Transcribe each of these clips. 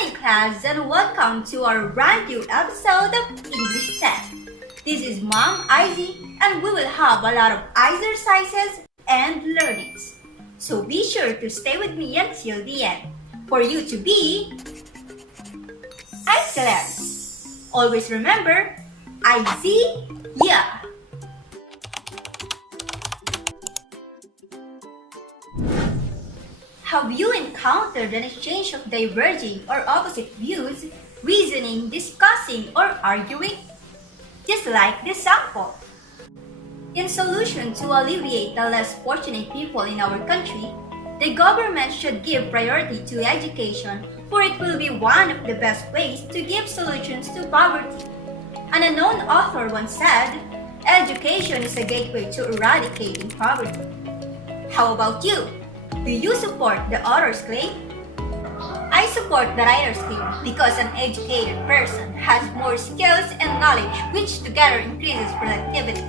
morning, class, and welcome to our brand new episode of English 10. This is Mom Izzy, and we will have a lot of exercises and learnings. So be sure to stay with me until the end for you to be excellent. Always remember, Izzy, yeah. Have you encountered an exchange of diverging or opposite views, reasoning, discussing, or arguing? Just like this sample. In solution to alleviate the less fortunate people in our country, the government should give priority to education, for it will be one of the best ways to give solutions to poverty. An unknown author once said, "Education is a gateway to eradicating poverty." How about you? Do you support the author's claim? I support the writer's claim because an educated person has more skills and knowledge, which together increases productivity.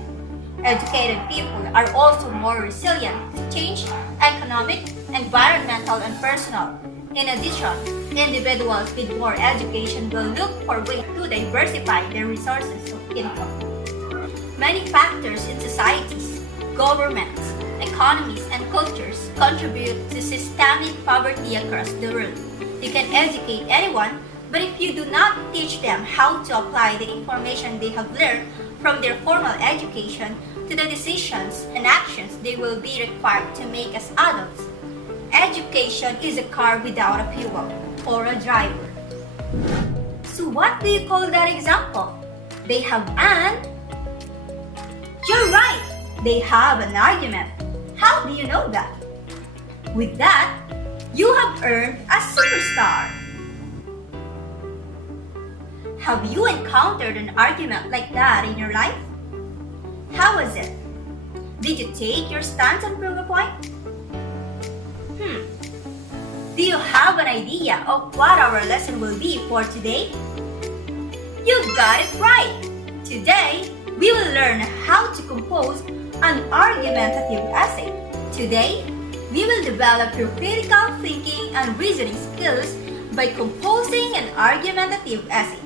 Educated people are also more resilient to change, economic, environmental, and personal. In addition, individuals with more education will look for ways to diversify their resources of income. Many factors in societies, governments, economies, and cultures contribute to systemic poverty across the world. You can educate anyone, but if you do not teach them how to apply the information they have learned from their formal education to the decisions and actions they will be required to make as adults, education is a car without a fuel or a driver. So what do you call that example? They have an... You're right! They have an argument. How do you know that? With that, you have earned a superstar. Have you encountered an argument like that in your life? How was it? Did you take your stance and prove a point? Do you have an idea of what our lesson will be for today? You got it right! Today, we will learn how to compose an argumentative essay. Today, we will develop your critical thinking and reasoning skills by composing an argumentative essay.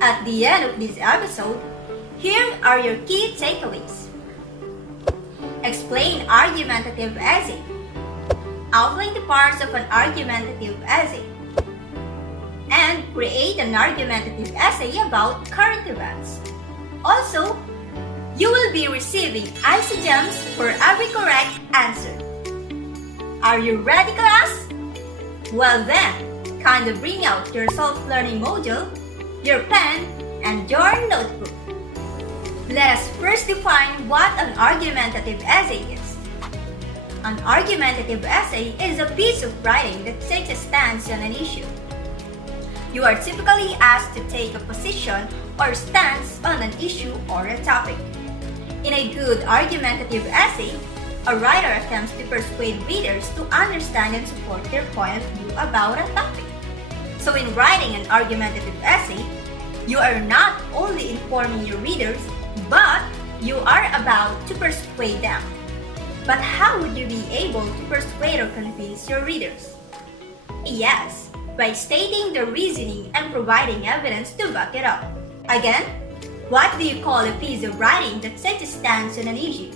At the end of this episode, here are your key takeaways. Explain argumentative essay. Outline the parts of an argumentative essay. And create an argumentative essay about current events. Also, you will be receiving Izzy gems for every correct answer. Are you ready, class? Well then, kindly bring out your self-learning module, your pen, and your notebook. Let us first define what an argumentative essay is. An argumentative essay is a piece of writing that takes a stance on an issue. You are typically asked to take a position or stance on an issue or a topic. In a good argumentative essay, a writer attempts to persuade readers to understand and support their point of view about a topic. So in writing an argumentative essay, you are not only informing your readers, but you are about to persuade them. But how would you be able to persuade or convince your readers? Yes, by stating the reasoning and providing evidence to back it up. Again, what do you call a piece of writing that takes a stance on an issue?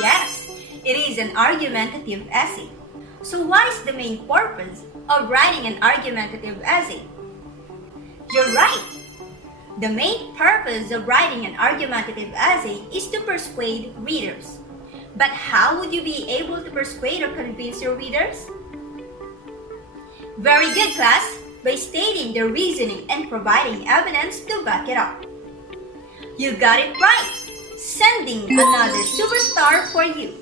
Yes, it is an argumentative essay. So what is the main purpose of writing an argumentative essay? You're right. The main purpose of writing an argumentative essay is to persuade readers. But how would you be able to persuade or convince your readers? Very good, class, by stating the reasoning and providing evidence to back it up. You got it right! Sending another superstar for you.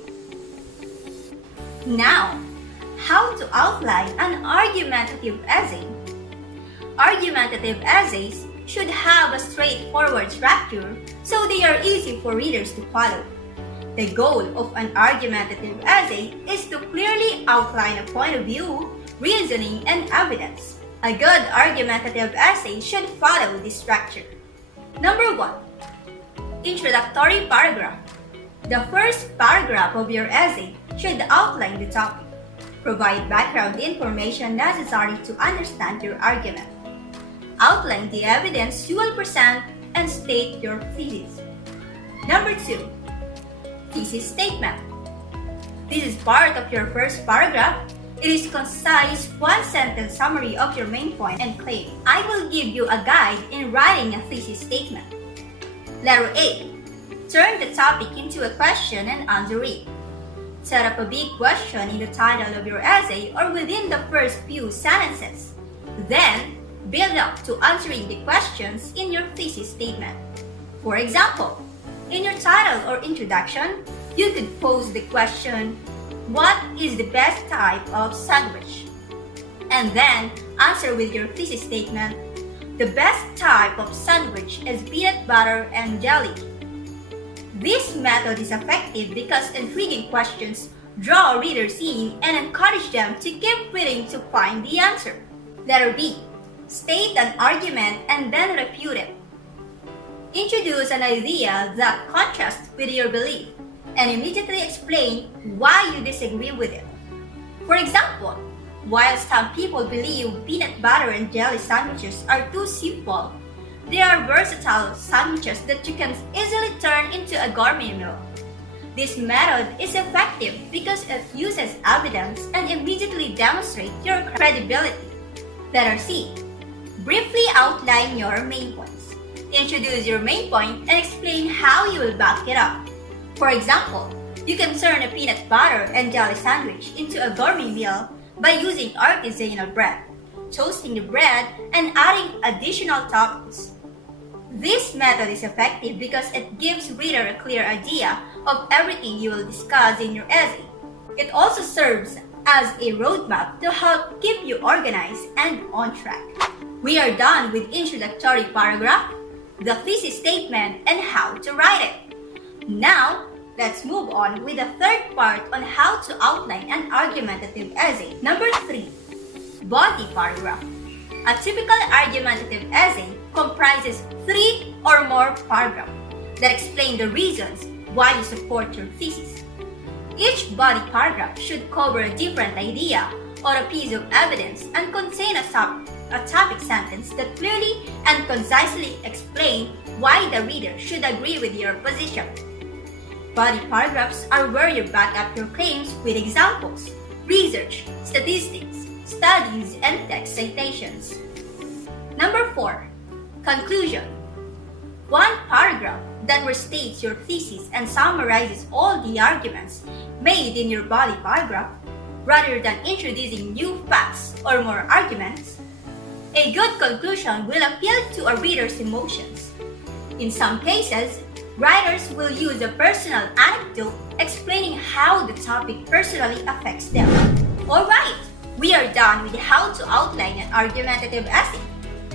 Now, how to outline an argumentative essay. Argumentative essays should have a straightforward structure so they are easy for readers to follow. The goal of an argumentative essay is to clearly outline a point of view, reasoning, and evidence. A good argumentative essay should follow this structure. Number 1. Introductory paragraph. The first paragraph of your essay should outline the topic. Provide background information necessary to understand your argument. Outline the evidence you will present and state your thesis. Number 2. Thesis statement. This is part of your first paragraph. It is concise, one-sentence summary of your main point and claim. I will give you a guide in writing a thesis statement. Letter A. Turn the topic into a question and answer it. Set up a big question in the title of your essay or within the first few sentences. Then, build up to answering the questions in your thesis statement. For example, in your title or introduction, you could pose the question, what is the best type of sandwich? And then answer with your thesis statement, the best type of sandwich is peanut butter and jelly. This method is effective because intriguing questions draw readers in and encourage them to keep reading to find the answer. Letter B. State an argument and then refute it. Introduce an idea that contrasts with your belief and immediately explain why you disagree with it. For example, while some people believe peanut butter and jelly sandwiches are too simple, they are versatile sandwiches that you can easily turn into a gourmet meal. This method is effective because it uses evidence and immediately demonstrates your credibility. Letter C. Briefly outline your main points. Introduce your main point and explain how you will back it up. For example, you can turn a peanut butter and jelly sandwich into a gourmet meal by using artisanal bread, toasting the bread, and adding additional toppings. This method is effective because it gives reader a clear idea of everything you will discuss in your essay. It also serves as a roadmap to help keep you organized and on track. We are done with introductory paragraph, the thesis statement, and how to write it. Now, let's move on with the third part on how to outline an argumentative essay. Number 3. Body paragraph. A typical argumentative essay comprises 3 or more paragraphs that explain the reasons why you support your thesis. Each body paragraph should cover a different idea or a piece of evidence and contain a topic sentence that clearly and concisely explain why the reader should agree with your position. Body paragraphs are where you back up your claims with examples, research, statistics, studies, and text citations. Number 4. Conclusion. One paragraph that restates your thesis and summarizes all the arguments made in your body paragraph, rather than introducing new facts or more arguments. A good conclusion will appeal to a reader's emotions. In some cases, writers will use a personal anecdote explaining how the topic personally affects them. Alright, we are done with how to outline an argumentative essay.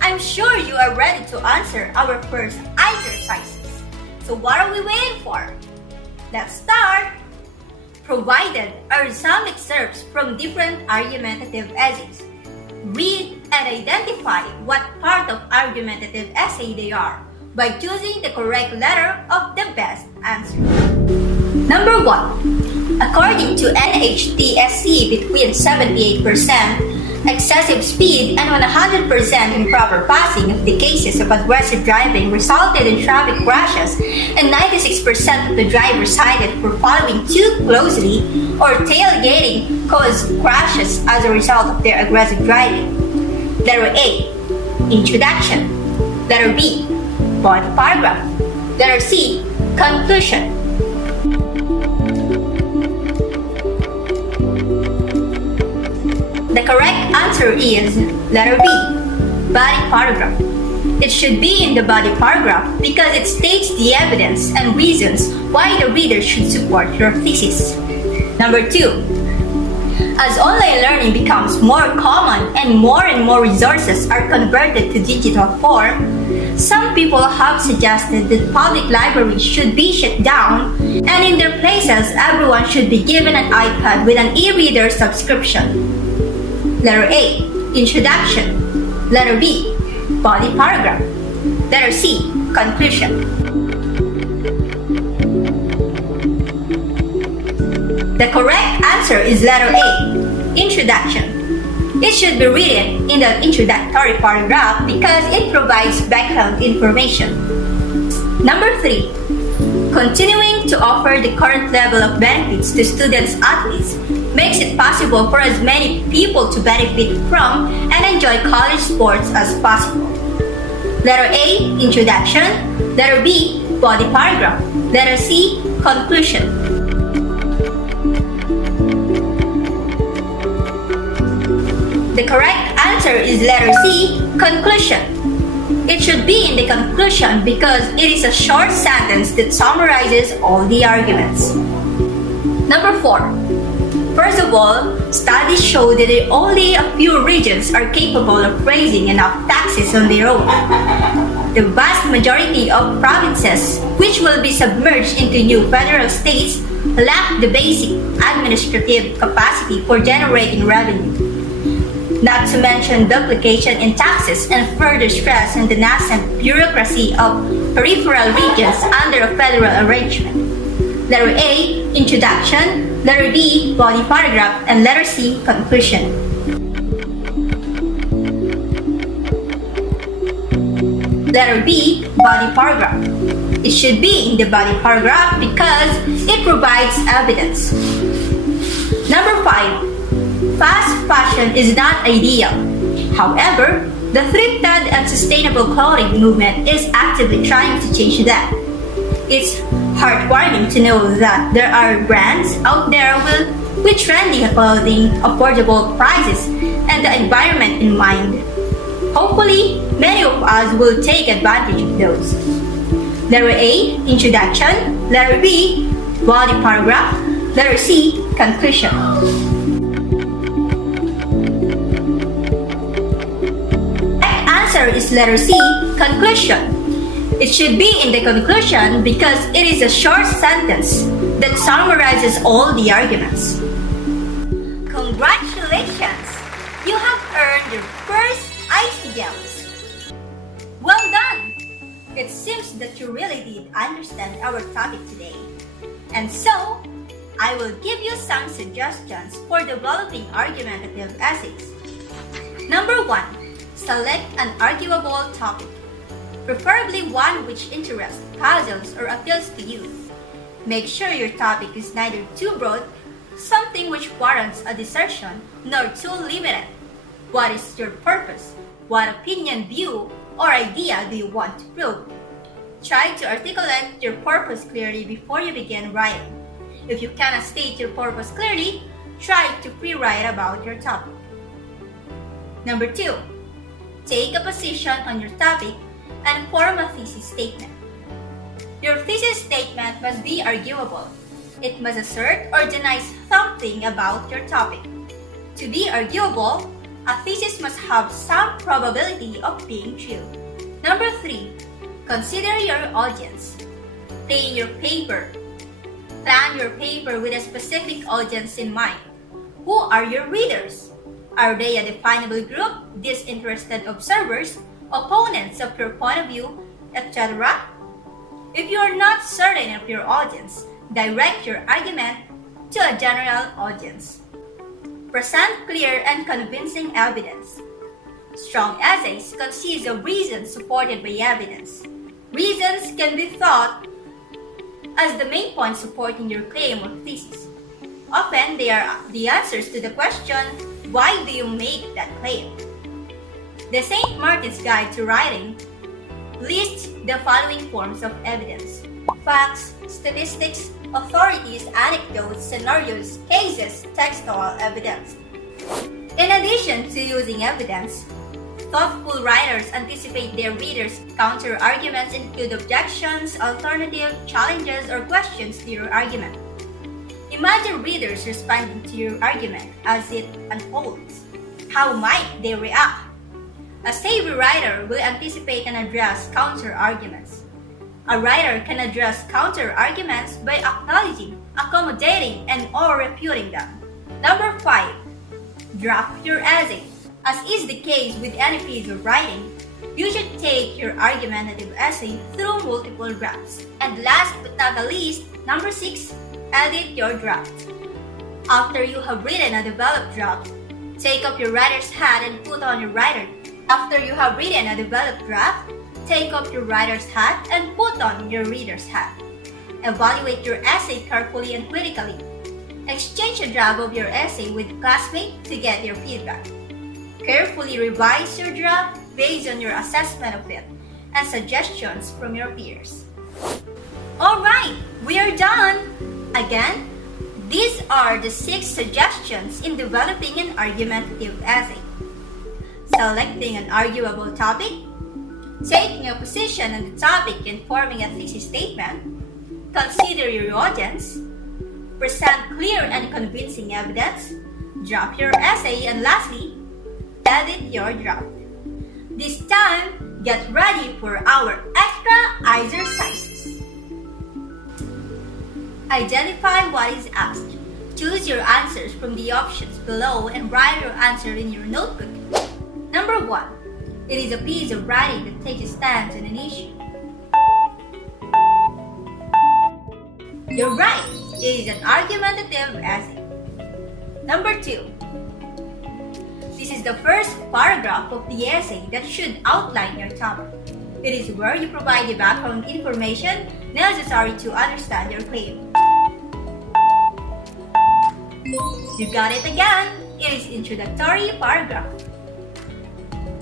I'm sure you are ready to answer our first exercises. So what are we waiting for? Let's start! Provided are some excerpts from different argumentative essays. Read and identify what part of argumentative essay they are by choosing the correct letter of the best answer. Number 1. According to NHTSC, between 78% excessive speed and 100% improper passing of the cases of aggressive driving resulted in traffic crashes, and 96% of the drivers cited for following too closely or tailgating caused crashes as a result of their aggressive driving. Letter A. Introduction. Letter B. Body paragraph. Letter C. Conclusion. The correct answer is letter B, body paragraph. It should be in the body paragraph because it states the evidence and reasons why the reader should support your thesis. Number 2. As online learning becomes more common and more resources are converted to digital form, some people have suggested that public libraries should be shut down, and in their places, everyone should be given an iPad with an e-reader subscription. Letter A. Introduction. Letter B. Body paragraph. Letter C. Conclusion. The correct answer is letter A. Introduction. It should be written in the introductory paragraph because it provides background information. Number 3. Continuing to offer the current level of benefits to students-athletes makes it possible for as many people to benefit from and enjoy college sports as possible. Letter A, Introduction. Letter B, Body paragraph. Letter C, Conclusion. The correct answer is letter C, Conclusion. It should be in the conclusion because it is a short sentence that summarizes all the arguments. Number 4. First of all, studies show that only a few regions are capable of raising enough taxes on their own. The vast majority of provinces, which will be submerged into new federal states, lack the basic administrative capacity for generating revenue. Not to mention duplication in taxes and further stress on the nascent bureaucracy of peripheral regions under a federal arrangement. Letter A, Introduction. Letter B, Body paragraph. And letter C, Conclusion. Letter B, Body paragraph. It should be in the body paragraph because it provides evidence. Number 5. Fast fashion is not ideal. However, the thrifted and sustainable clothing movement is actively trying to change that. It's heartwarming to know that there are brands out there with trendy clothing, affordable prices, and the environment in mind. Hopefully, many of us will take advantage of those. Letter A, Introduction. Letter B, Body paragraph. Letter C, Conclusion. Is letter C, Conclusion. It should be in the conclusion because it is a short sentence that summarizes all the arguments. Congratulations! You have earned your first IC gems. Well done! It seems that you really did understand our topic today. And so, I will give you some suggestions for developing argumentative essays. Number 1. Select an arguable topic, preferably one which interests, puzzles, or appeals to you. Make sure your topic is neither too broad, something which warrants a dissertation, nor too limited. What is your purpose? What opinion, view, or idea do you want to prove? Try to articulate your purpose clearly before you begin writing. If you cannot state your purpose clearly, try to pre-write about your topic. Number 2. Take a position on your topic and form a thesis statement. Your thesis statement must be arguable. It must assert or deny something about your topic. To be arguable, a thesis must have some probability of being true. Number 3. Consider your audience. Plan your paper. Plan your paper with a specific audience in mind. Who are your readers? Are they a definable group, disinterested observers, opponents of your point of view, etc.? If you are not certain of your audience, direct your argument to a general audience. Present clear and convincing evidence. Strong essays consist of reasons supported by evidence. Reasons can be thought as the main point supporting your claim or thesis. Often, they are the answers to the question, why do you make that claim? The St. Martin's Guide to Writing lists the following forms of evidence: facts, statistics, authorities, anecdotes, scenarios, cases, textual evidence. In addition to using evidence, thoughtful writers anticipate their readers' counter-arguments include objections, alternative, challenges, or questions to your argument. Imagine readers responding to your argument as it unfolds. How might they react? A savvy writer will anticipate and address counter-arguments. A writer can address counter-arguments by acknowledging, accommodating, and/or refuting them. Number 5. Draft your essay. As is the case with any piece of writing, you should take your argumentative essay through multiple drafts. And last but not the least, number 6. Edit your draft. After you have written a developed draft, take off your writer's hat and put on your writer. After you have written a developed draft, take off your writer's hat and put on your reader's hat. Evaluate your essay carefully and critically. Exchange a draft of your essay with classmates to get your feedback. Carefully revise your draft based on your assessment of it and suggestions from your peers. Alright, we are done! Again, these are the 6 suggestions in developing an argumentative essay. Selecting an arguable topic, taking a position on the topic and forming a thesis statement, consider your audience, present clear and convincing evidence, draft your essay, and lastly, edit your draft. This time, get ready for our extra exercises. Identify what is asked. Choose your answers from the options below and write your answer in your notebook. Number 1. It is a piece of writing that takes a stance on an issue. You're right. It is an argumentative essay. Number 2. This is the first paragraph of the essay that should outline your topic. It is where you provide the background information necessary to understand your claim. You got it again. It is introductory paragraph.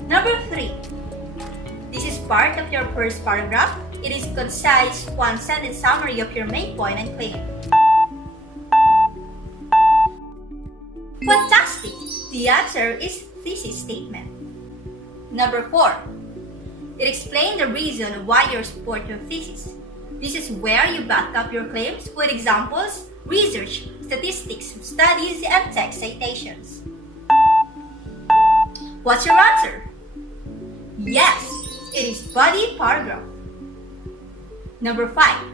Number 3. This is part of your first paragraph. It is concise, one-sentence summary of your main point and claim. Fantastic! The answer is thesis statement. Number 4. It explains the reason why you support your thesis. This is where you back up your claims with examples, research, statistics, studies, and text citations. What's your answer? Yes, it is body paragraph. Number 5.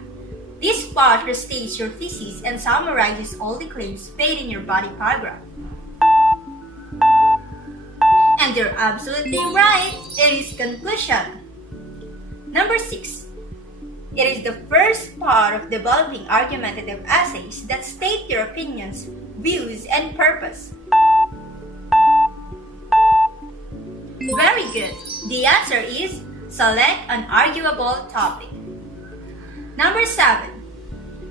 This part restates your thesis and summarizes all the claims made in your body paragraph. And you're absolutely right, it is conclusion. Number 6. It is the first part of developing argumentative essays that state your opinions, views, and purpose. Very good. The answer is select an arguable topic. Number 7.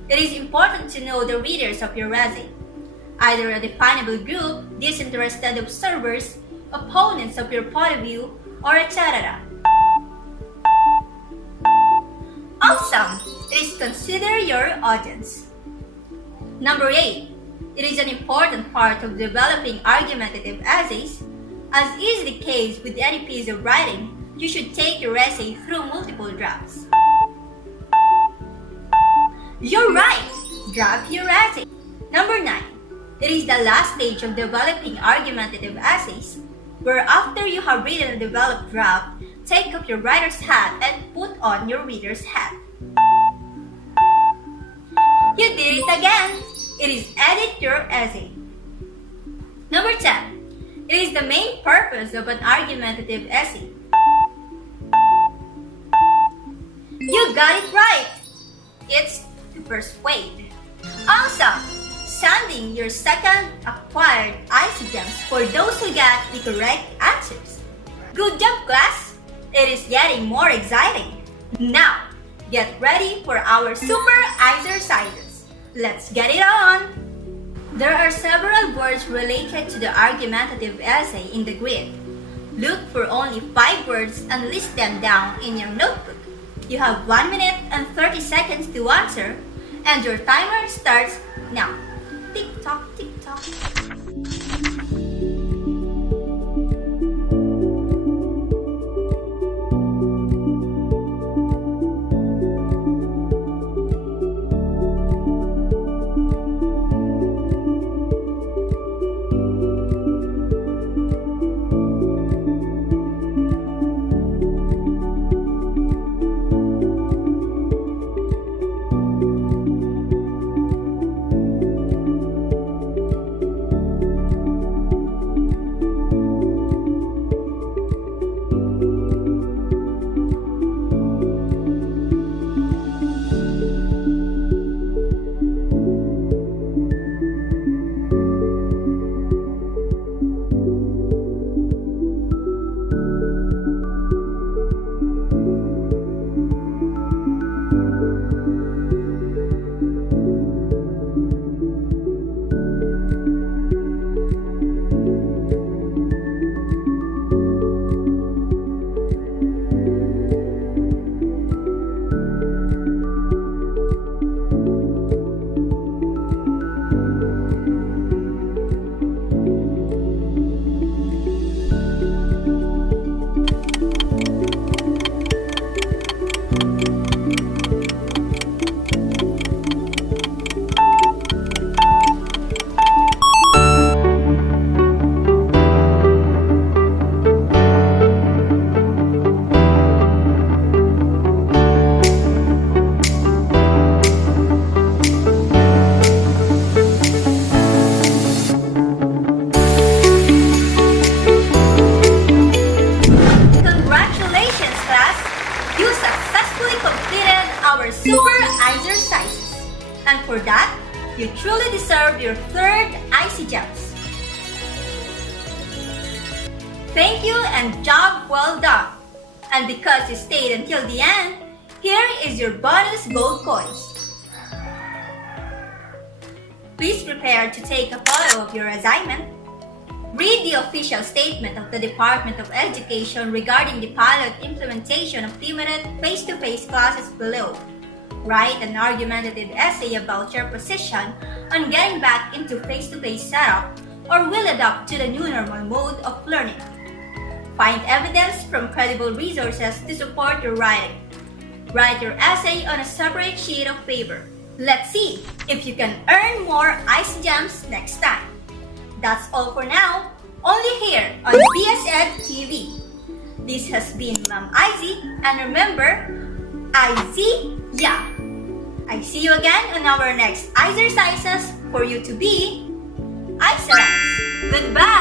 It is important to know the readers of your essay, either a definable group, disinterested observers, opponents of your point of view, or etc. Awesome! It is consider your audience. Number 8. It is an important part of developing argumentative essays. As is the case with any piece of writing, you should take your essay through multiple drafts. You're right! Draft your essay. Number 9. It is the last stage of developing argumentative essays, where after you have written a developed draft, take off your writer's hat and put on your reader's hat. You did it again! It is edit your essay. Number 10. It is the main purpose of an argumentative essay. You got it right! It's to persuade. Awesome! Sending your second acquired Izzy gems for those who got the correct answers. Good job, class! It is getting more exciting. Now, get ready for our super exercises. Let's get it on! There are several words related to the argumentative essay in the grid. Look for only 5 words and list them down in your notebook. You have 1 minute and 30 seconds to answer, and your timer starts now. Tick-tock, tick-tock. your third Izzy Gems. Thank you and job well done! And because you stayed until the end, here is your bonus gold coins. Please prepare to take a photo of your assignment. Read the official statement of the Department of Education regarding the pilot implementation of limited face-to-face classes below. Write an argumentative essay about your position on getting back into face-to-face setup or will adapt to the new normal mode of learning. Find evidence from credible resources to support your writing. Write your essay on a separate sheet of paper. Let's see if you can earn more Izzy Gems next time. That's all for now, only here on BSEd TV. This has been Ma'am Izzy, and remember, Izzy, yeah! I see you again on our next exercises for you to be excellent. Goodbye!